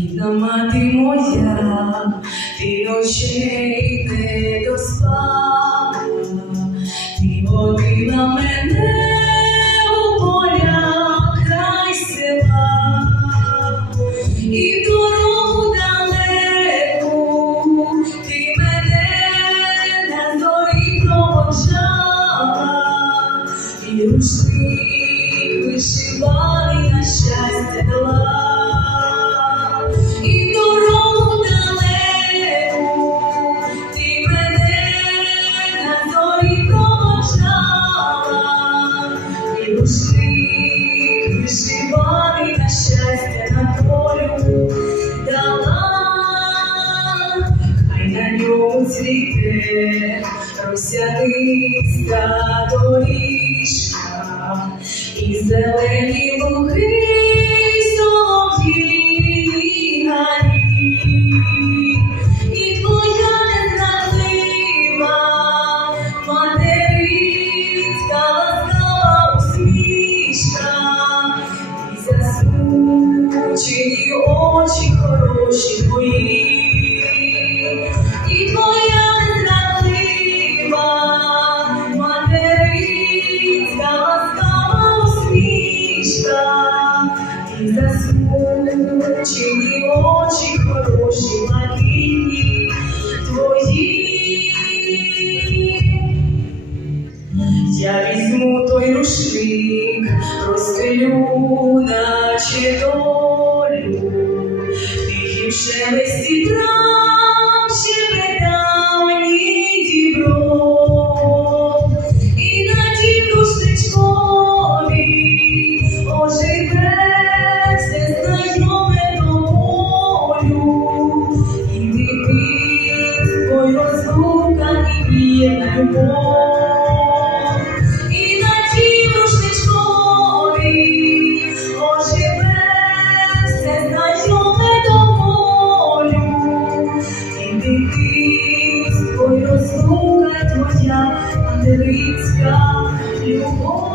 Рідна мати моя, ти ночей не доспала, ти водила мене край села, і в дорогу ти мене на і рушник вишиваний на щастя дала. І рушник вишиваний на щастя на полю дала, хай на ньому цвіте росяниста доріжка і зелені луги, очі хороші твої, і твоя незрадлива материнська ласкава усмішка, і засмучені очі хороші благінні твої. Я візьму той рушник, розстелю, наче долю, тихім шелесті трав, щебетанні дібров, і на тім рушничкові оживе все і дитинство, розлука, і. Материнська любов.